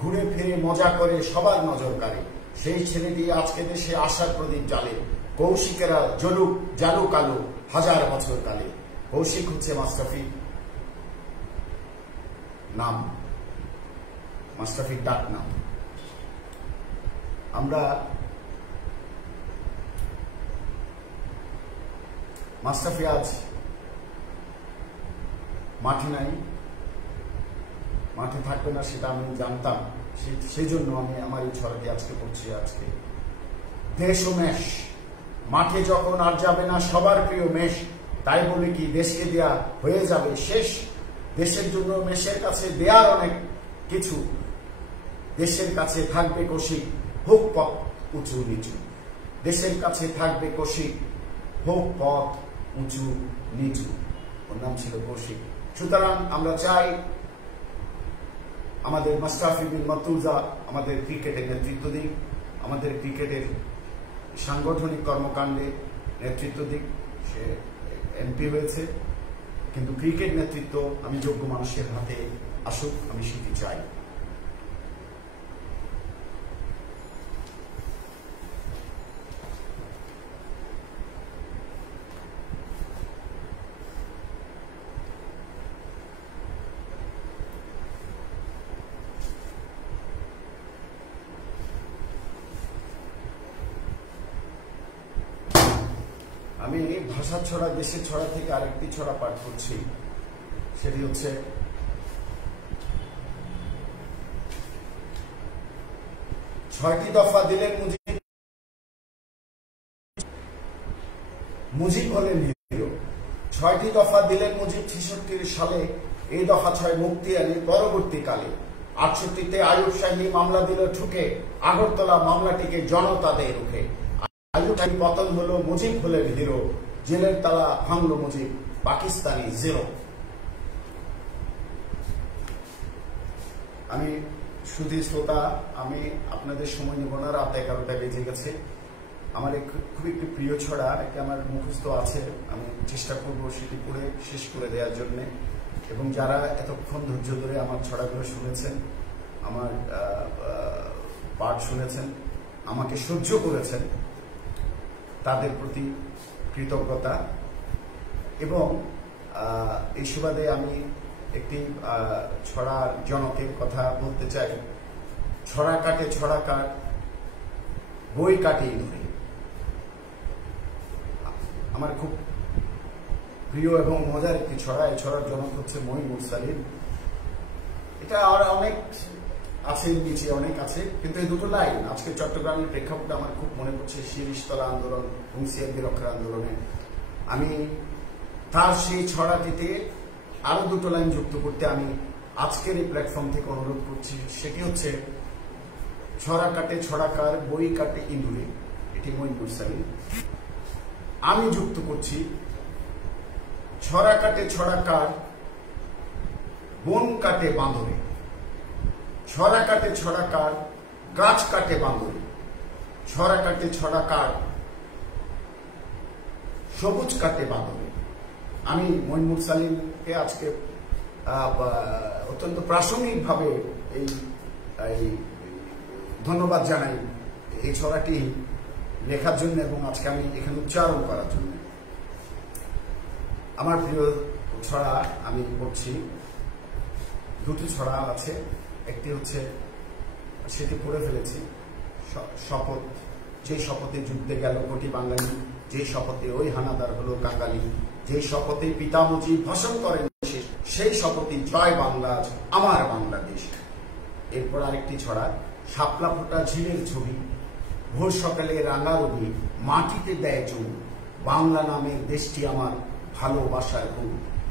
ঘুরে ফিরে মজা করে সবার নজর কাড়ে, সেই ছেলেটি আজকে দেশে আশার প্রদীপ জ্বালে, কৌশিকেরা জালুক আলো হাজার বছর কালে। কৌশিক হচ্ছে মাশরাফির নাম, মাশরাফির ডাক নাম। আমরা মাশরাফি আজ মাঠে নাই, মাঠে থাকবে না সেটা আমি জানতাম, সেই জন্য আমি আমার এই ছড়াটি আজকে পড়ছি। আজকে দেশ ও মেষ, মাঠে যখন আর যাবে না সবার প্রিয় মেষ, তাই বলে কি দেশকে দেয়া হয়ে যাবে শেষ? দেশের জন্য মেষের কাছে দেয়ার অনেক কিছু, দেশের কাছে থাকবে কৌশিক হোক পথ উঁচু নিচু, দেশের কাছে থাকবে কৌশিক হোক পথ উঁচু নিচু। ওর নাম ছিল কৌশিক। সুতরাং আমরা চাই আমাদের মাশরাফি বিন মর্তুজা আমাদের ক্রিকেটের নেতৃত্ব দিক, আমাদের ক্রিকেটের সাংগঠনিক কর্মকাণ্ডে নেতৃত্ব দিক। সে MP হয়েছে, কিন্তু ক্রিকেট নেতৃত্ব আমি যোগ্য মানুষের হাতে আসুক, আমি সেটি চাই। আমি ভাষার ছড়া, দেশের ছড়া থেকে আরেকটি ছড়া পাঠ করছি, সেটি হচ্ছে ছয়টি দফা দিলেন মুজিব হলেন হিরো, ছয়টি দফা দিলেন মুজিব 66 সালে, এই দফা 6 মুক্তি আনে পরবর্তীকালে। 68-তে আইয়ুব শাহী মামলা দিল ঠুকে, আগরতলা মামলাটিকে জনতা দেয় রুখে। আইয়ুব শাহী পতন হলো, মুজিব হলেন হিরো, জেলের তালা ভাঙল মুজিব, পাকিস্তানি জিরো। আমি শুধু শ্রোতা, আমি আপনাদের সময় নেব না, রাত 11টা বেজে গেছে। আমার খুব একটি প্রিয় ছড়া, এটা আমার মুখস্থ আছে, আমি চেষ্টা করব সেটি পড়ে শেষ করে দেওয়ার জন্য। এবং যারা এতক্ষণ ধৈর্য ধরে আমার ছড়াগুলো শুনেছেন, আমার পাঠ শুনেছেন, আমাকে সহ্য করেছেন, তাদের প্রতি কৃতজ্ঞতা। এবং এই সুবাদে আমি একটি ছড়ার জনকের কথা বলতে চাই। ছড়া কাটে ছড়া কাট, বই কাটে ধরে। আমার খুব প্রিয় এবং মজার একটি ছড়া। এই ছড়ার জনক হচ্ছে মঈন মুরসালিন। এটা আর অনেক আছে, নিচে অনেক আছে, কিন্তু এই দুটো লাইন আজকে চট্টগ্রামের প্রেক্ষাপটে আমার খুব মনে পড়ছে শিরিষতলা আন্দোলন, হুঁশিয়ারদের রক্ষার আন্দোলনে। আমি তার সেই ছড়াটিতে আরো দুটো লাইন যুক্ত করতে আমি আজকের এই প্ল্যাটফর্ম থেকে অনুরোধ করছি। সেটি হচ্ছে ছড়া কাটে ছড়াকার, বই কাটে ইঁদুরে, এটি মইনুল সালিম। আমি যুক্ত করছি ছড়া কাটে ছড়াকার, বন কাটে বাঁদরে, ছড়া কাটে ছড়াকার, গাছ কাটে বাঁদরে, ছড়া কাটে ছড়াকার, সবুজ কাটে বাঁদরে। আমি মইনুল সালিমকে আজকে অত্যন্ত প্রাসঙ্গিকভাবে এই ধন্যবাদ জানাই এই ছড়াটি লেখার জন্য এবং আজকে আমি এখানে উচ্চারণ করার জন্য। আমার প্রিয় ছড়া আমি পড়ছি, দুটি ছড়া আছে। একটি হচ্ছে, সেটি পড়ে ফেলেছি, শপথ। যে শপথে যুদ্ধে গেল কোটি বাঙালি, যে শপথে ওই হানাদার হলো কাঙালি, যে শপথে পিতা মুজিব ভাষণ করেন সেই শপথে জয় বাংলা আমার বাংলাদেশ। এরপর আরেকটি ছড়া, শাপলা ফোটা ঝিলের ছবি, ভোর সকালে রাঙা রবি, মাটিতে দেয় চুল, বাংলা নামের দেশটি আমার ভালোবাসার ভূ।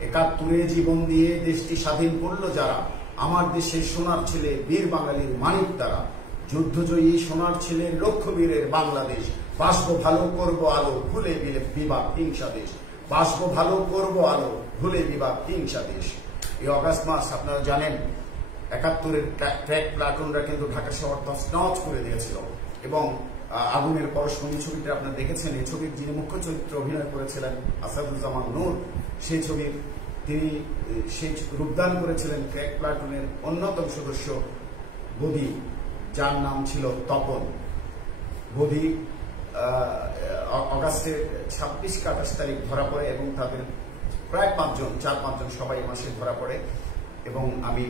৭১ জীবন দিয়ে দেশটি স্বাধীন করলো যারা, আমার দেশের সোনার ছেলে বীর বাঙালির মানিক তারা, যুদ্ধজয়ী সোনার ছেলের লক্ষ্য বীরের বাংলাদেশ, বাসবো ভালো করব আলো, ভুলে বিবাদ হিংসা দেশ, বাসবো ভালো করব আলো, ভুলে বিবাদ হিংসা দেশ। এই অগাস্ট মাস আপনারা জানেন ৭১-এর ট্র্যাক প্লাটুনরা কিন্তু ঢাকা শহর তছনছ করে দিয়েছিল এবং আগুনের পরশমণি ছবিটা আপনারা দেখেছেন। এই ছবির যিনি মুখ্য চরিত্রে অভিনয় করেছিলেন আসাদুজ্জামান নূর, সেই ছবির তিনি সেই রূপদান করেছিলেন ট্র্যাক প্লাটুনের অন্যতম সদস্য বদি, যার নাম ছিল তপন। বদি অগাস্টের ২৬-২৮ তারিখ ধরা পড়ে এবং তাদের প্রায় ৪-৫ জন সবাই মাসে ধরা পড়ে এবং আমি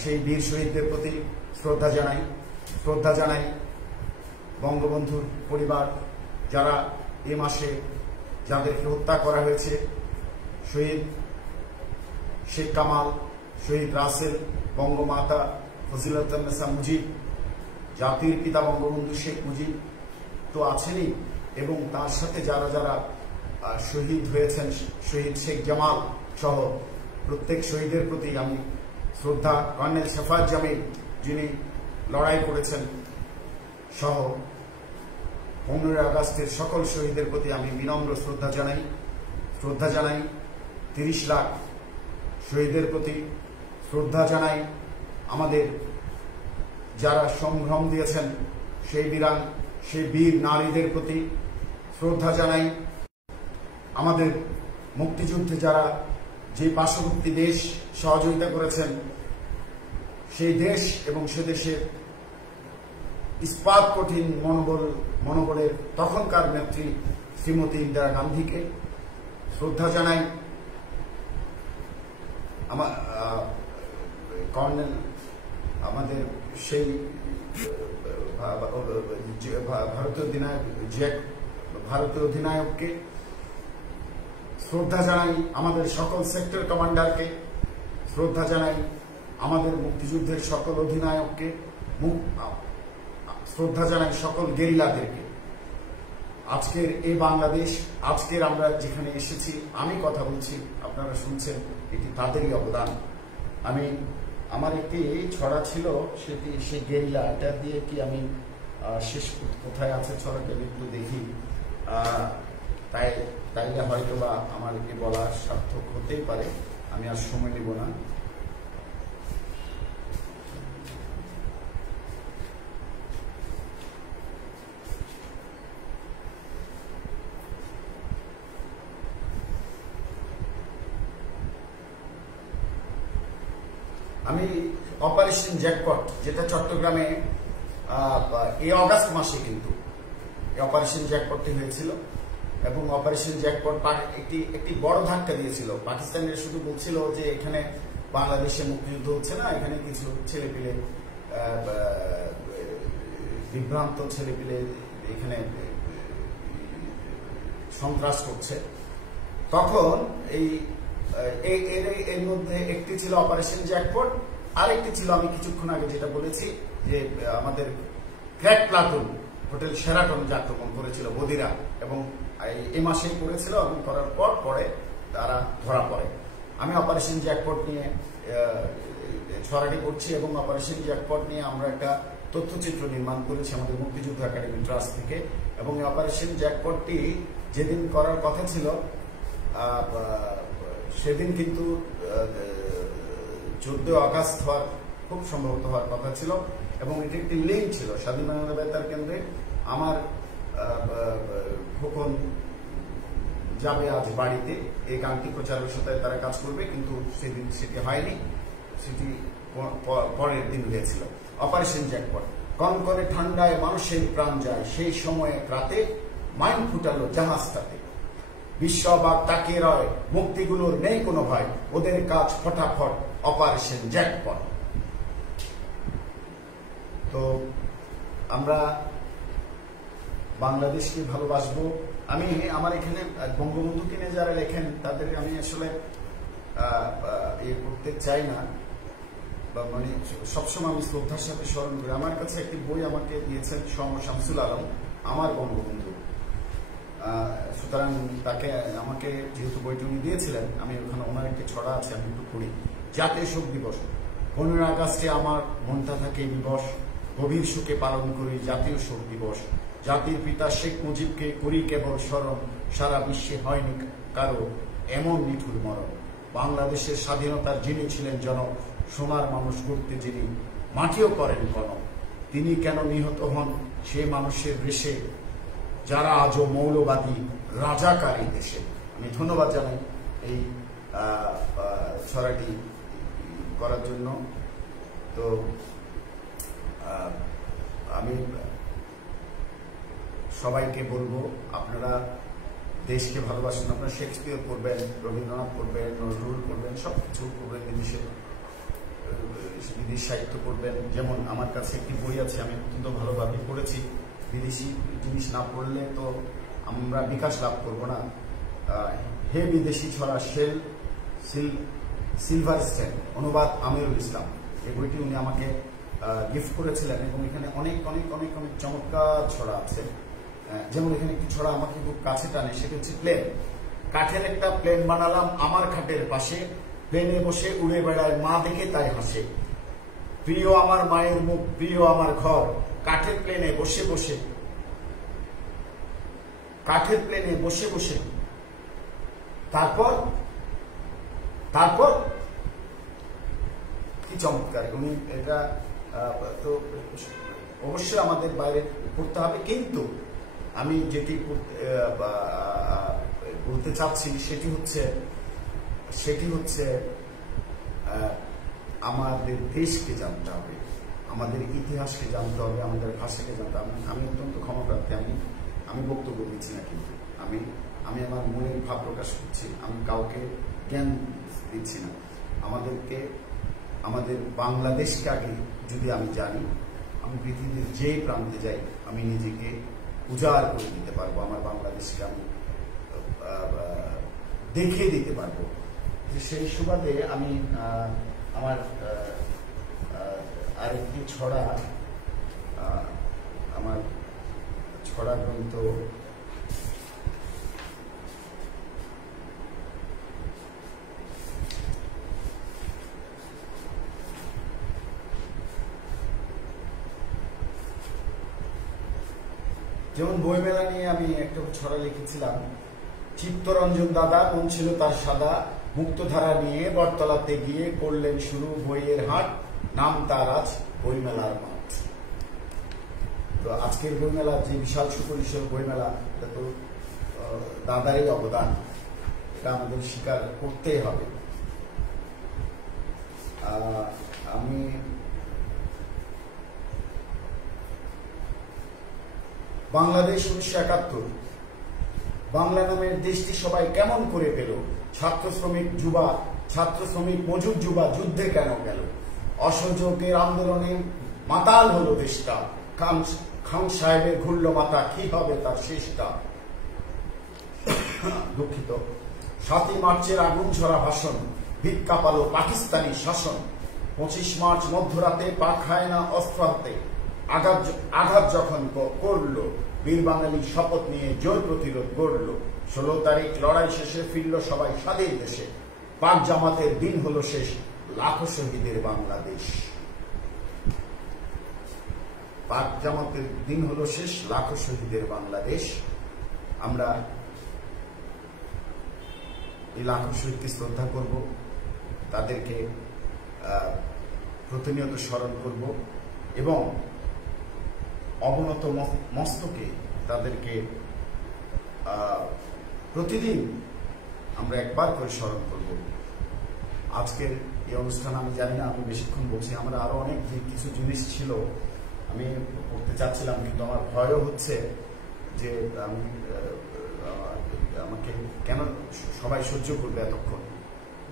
সেই বীর শহীদদের প্রতি শ্রদ্ধা জানাই। বঙ্গবন্ধুর পরিবার যারা এ মাসে যাদেরকে হত্যা করা হয়েছে, শহীদ শেখ কামাল, শহীদ রাসেল, বঙ্গমাতা ফজিলাতুন্নেসা মুজিব, জাতির পিতা বঙ্গবন্ধু শেখ মুজিব তো আছেনই এবং তার সাথে যারা যারা শহীদ হয়েছেন, শহীদ শেখ জামাল সহ প্রত্যেক শহীদের প্রতি আমি শ্রদ্ধা, কর্নেল শেফাত জামিল যিনি লড়াই করেছেন সহ ১৫ আগস্টের সকল শহীদের প্রতি আমি বিনম্র শ্রদ্ধা জানাই। ৩০ লাখ শহীদের প্রতি শ্রদ্ধা জানাই। আমাদের যারা সংগ্রাম দিয়েছেন সেই বীর নারীদের প্রতি শ্রদ্ধা জানাই। আমাদের মুক্তিযুদ্ধে যারা যে পার্শ্ববর্তী দেশ সহযোগিতা করেছেন, সেই দেশ এবং সে দেশের ইস্পাত কঠিন মনোবলের তখনকার নেত্রী শ্রীমতী ইন্দিরা গান্ধীকে শ্রদ্ধা জানাই। কর্নেল আমাদের সেই ভারতীয় অধিনায়ককে শ্রদ্ধা জানাই। আমাদের সকল সেক্টর কমান্ডারকে শ্রদ্ধা জানাই। আমাদের মুক্তিযুদ্ধের সকল অধিনায়ককে শ্রদ্ধা জানাই। সকল গেরিলাদেরকে। আজকের এই বাংলাদেশ, আজকের আমরা যেখানে এসেছি, আমি কথা বলছি, আপনারা শুনছেন, এটি তাদেরই অবদান। আমার একটি ছড়া ছিল, সেটি সেই গেরিলা, এটা দিয়ে কি আমি শেষ কোথায় আছে ছড়াটা একটু দেখি, তাইলে হয়তো বা আমার এটি বলা সার্থক হতেই পারে। আমি আর সময় নেব না। আমি অপারেশন জ্যাকপট, যেটা চট্টগ্রামে এই অগাস্ট মাসে কিন্তু এই অপারেশন জ্যাকপটটি হয়েছিল এবং অপারেশন জ্যাকপট একটি বড় ধাক্কা দিয়েছিল। পাকিস্তানের শুধু বলছিল যে এখানে বাংলাদেশে মুক্তিযুদ্ধ হচ্ছে না, এখানে কিছু ছেলেপিলে, বিভ্রান্ত ছেলেপিলে এখানে সন্ত্রাস করছে। তখন এর মধ্যে একটি ছিল অপারেশন জ্যাকপট, আরেকটি ছিল আমি কিছুক্ষণ আগে যেটা বলেছি যে আমাদের ক্র্যাক প্লাটুন হোটেল শেরাটন যে আক্রমণ করেছিল বদিরা, এবং এই মাসেই করেছিল এবং করার পরে তারা ধরা পড়ে। আমি অপারেশন জ্যাকপট নিয়ে ছড়াটি করছি এবং অপারেশন জ্যাকপট নিয়ে আমরা একটা তথ্যচিত্র নির্মাণ করেছে আমাদের মুক্তিযুদ্ধ একাডেমি ট্রাস্ট থেকে। এবং অপারেশন জ্যাকপটটি যেদিন করার কথা ছিল সেদিন কিন্তু 14 আগস্ট খুব সম্ভবত হওয়ার কথা ছিল, এবং এটি একটি লিঙ্ক ছিল স্বাধীন বাংলা বেতার কেন্দ্রে। আমার খোকন যাবে আজ বাড়িতে, এই গানটি প্রচারের সাথে তারা কাজ করবে, কিন্তু সেদিন সেটি হয়নি, সেটি পরের দিন হয়েছিল। Operation jackpot. কনকনে ঠান্ডায় মানুষের প্রাণ যায়, সেই সময়ে রাতে মাইন ফুটালো জাহাজটাতে। বিশ্ব অবাক তাকিয়ে রয়, মুক্তিগুলোর নেই কোনো ভয়, ওদের কাজ ফটাফট অপারেশন জ্যাকপট। তো আমরা বাংলাদেশকে ভালোবাসবো। আমি আমার এখানে বঙ্গবন্ধুকে নিয়ে যারা লেখেন তাদের আমি আসলে করতে চাই না, বা মানে সবসময় আমি শ্রদ্ধার সাথে স্মরণ করি। আমার কাছে একটি বই আমাকে দিয়েছেন শামসুল আলম, আমার বঙ্গবন্ধু। সুতরাং তাকে আমাকে যেহেতু বইটি উনি দিয়েছিলেন, আমি ওখানে ওনার একটি ছড়া আছে, আমি একটু পড়ি। জাতীয় শোক দিবস। 15 আগস্টে আমার মনটা থাকে দিবস, গভীর শোকে পালন করি জাতীয় শোক দিবস। জাতির পিতা শেখ মুজিবকে করি কেবল স্মরণ, সারা বিশ্বে হয়নি কারো এমন নিঠুর মরণ। বাংলাদেশের স্বাধীনতার যিনি ছিলেন জনক, সোনার মানুষ গড়তে যিনি মাটিও করেন কনক, তিনি কেন নিহত হন সে মানুষের রেশে, যারা আজও মৌলবাদী রাজাকারী দেশে। আমি ধন্যবাদ জানাই এই ছড়াটি করার জন্য। তো আমি সবাইকে বলবো, আপনারা দেশকে ভালোবাসেন, আপনারা শেক্সপিয়ার পড়বেন, রবীন্দ্রনাথ পড়বেন, নজরুল পড়বেন, সবকিছু পড়বেন, বিদেশ সাহিত্য পড়বেন। যেমন আমার কাছে একটি বই আছে, আমি অত্যন্ত ভালোভাবে পড়েছি। বিদেশি জিনিস না পড়লে তো আমরা বিকাশ লাভ করবো না। হে বিদেশি ছড়া সিলভার স্ট্যান্ড, অনুবাদ আমিরুল ইসলাম। এই বইটি উনি আমাকে গিফট করেছিলেন, এবং এখানে অনেক অনেক অনেক অনেক চমৎকার ছড়া আছে। যেমন এখানে একটি ছড়া আমাকে খুব কাছে টানে, সেটা হচ্ছে প্লেন। কাঠের একটা প্লেন বানালাম আমার খাটের পাশে, প্লেনে বসে উড়ে বেড়ায় মা দেখে তাই হাসে। প্রিয় আমার মায়ের মুখ, প্রিয় আমার ঘর, কাঠের প্লেনে বসে বসে, কাঠের প্লেনে বসে বসে, তারপর কি চমৎকার। উনি এটা তো অবশ্যই আমাদের বাইরে পড়তে হবে, কিন্তু আমি যেটি বলতে চাচ্ছি সেটি হচ্ছে আমাদের দেশকে জানতে হবে, আমাদের ইতিহাসকে জানতে হবে, আমাদের ভাষাকে জানতে হবে। আমি অত্যন্ত ক্ষমাপ্রার্থী, আমি বক্তব্য দিচ্ছি না, কিন্তু আমি আমার মনের ভাব প্রকাশ করছি, আমি কাউকে জ্ঞান দিচ্ছি না। আমাদের বাংলাদেশকে আগে যদি আমি জানি, আমি পৃথিবীর যে প্রান্তে যাই আমি নিজেকে উজাড় করে দিতে পারবো, আমার বাংলাদেশকে আমি দেখে দিতে পারবো। সেই সুবাদে আমি আমার আরেকটি ছড়া, আমার ছড়া গ্রন্থ যেমন বইমেলা নিয়ে আমি একটা ছড়া লিখেছিলাম। চিত্তরঞ্জন দাদা মন ছিল তার সাদা, মুক্তধারা নিয়ে বটতলাতে গিয়ে করলেন শুরু বইয়ের হাট, নাম তার আজ বইমেলার মাঠ। তো আজকের বইমেলা যে বিশাল সুপরিসর বইমেলা, এটা তো দাদারই অবদান, এটা আমাদের স্বীকার করতেই হবে। আমি বাংলাদেশ 1971, বাংলা নামের দেশটি সবাই কেমন করে পেল, ছাত্র শ্রমিক মজুর যুবা যুদ্ধে কেন গেল, অসহযোগের আন্দোলনে মাতাল হলো দেশটা, খান সাহেবের ঘুরল মাথা, কি হবে তার শেষটা। দুঃখিত। 7ই মার্চের আগুন ঝরা ভাষণ, ভিক্ষা পালো পাকিস্তানি শাসন, 25 মার্চ মধ্যরাতে পাক খায় না অস্ত্র হাতে, আঘাত যখন করলো বীর বাঙালি শপথ নিয়ে জয় প্রতিরোধ গড়ল, 16 তারিখ লড়াই শেষে ফিরল সবাই স্বাধীন দেশে, পাক জামাতের দিন হলো শেষ, লাখো শহীদের বাংলাদেশ। পাক জামাতের দিন হলো শেষ, লাখো শহীদের বাংলাদেশ। আমরা এই লাখো শহীদকে শ্রদ্ধা করব, তাদেরকে প্রতিনিয়ত স্মরণ করব এবং অবনত মস্তকে তাদেরকে প্রতিদিন আমরা একবার করে স্মরণ করব। আজকের এই অনুষ্ঠান আমি জানি না আমি বেশিক্ষণ বলছি, আমরা আরো অনেক কিছু জিনিস ছিল আমি করতে চাচ্ছিলাম, কিন্তু আমার ভয়ও হচ্ছে যে আমি আমাকে কেন সবাই সহ্য করবে এতক্ষণ।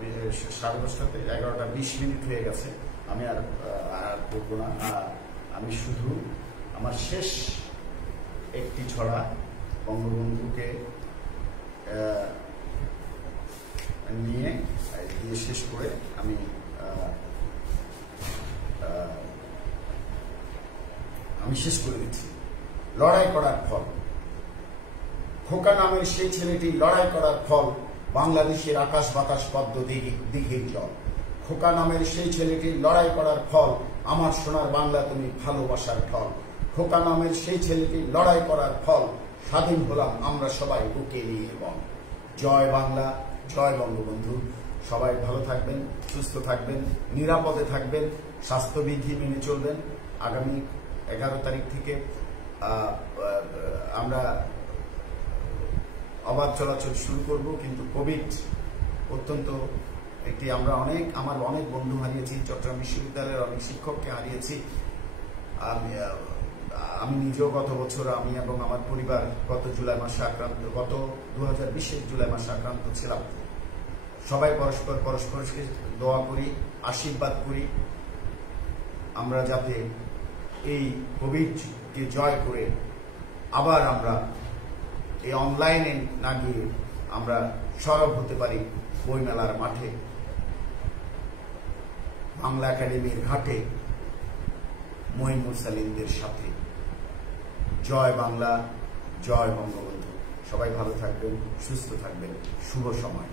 10:30 11:20 হয়ে গেছে, আমি আর করবো না। আমি শুধু আমার শেষ একটি ছড়া বঙ্গবন্ধুকে নিয়ে দিয়ে শেষ করে আমি শেষ করে দিচ্ছি। লড়াই করার ফল। খোকা নামের সেই ছেলেটি লড়াই করার ফল, বাংলাদেশের আকাশ বাতাস পদ্ম দিঘির জল। খোকা নামের সেই ছেলেটির লড়াই করার ফল, আমার সোনার বাংলা তুমি ভালোবাসার ঢল। খোকা নামের সেই ছেলেটির লড়াই করার ফল, স্বাধীন হলাম আমরা সবাই বুকে নিয়ে বল। জয় বাংলা, জয় বঙ্গবন্ধু। সবাই ভালো থাকবেন, সুস্থ থাকবেন, নিরাপদে থাকবেন, স্বাস্থ্যবিধি মেনে চলবেন। আগামী 11 তারিখ থেকে আমরা অবাধ চলাচল শুরু করব, কিন্তু কোভিড অত্যন্ত একটি আমার অনেক বন্ধু হারিয়েছি, চট্টগ্রাম বিশ্ববিদ্যালয়ের অনেক শিক্ষককে হারিয়েছি। আমি নিজেও গত বছর আমি এবং আমার পরিবার গত 2020 জুলাই মাসে আক্রান্ত ছিলাম। সবাই পরস্পরকে দোয়া করি, আশীর্বাদ করি, আমরা যাতে এই কোভিডকে জয় করে আবার আমরা এই অনলাইনে না গিয়ে আমরা সরব হতে পারি বইমেলার মাঠে, বাংলা একাডেমির ঘাটে, মহিম মুরসালিনদের সাথে। জয় বাংলা, জয় বঙ্গবন্ধু। সবাই ভালো থাকবেন, সুস্থ থাকবেন। শুভ সময়।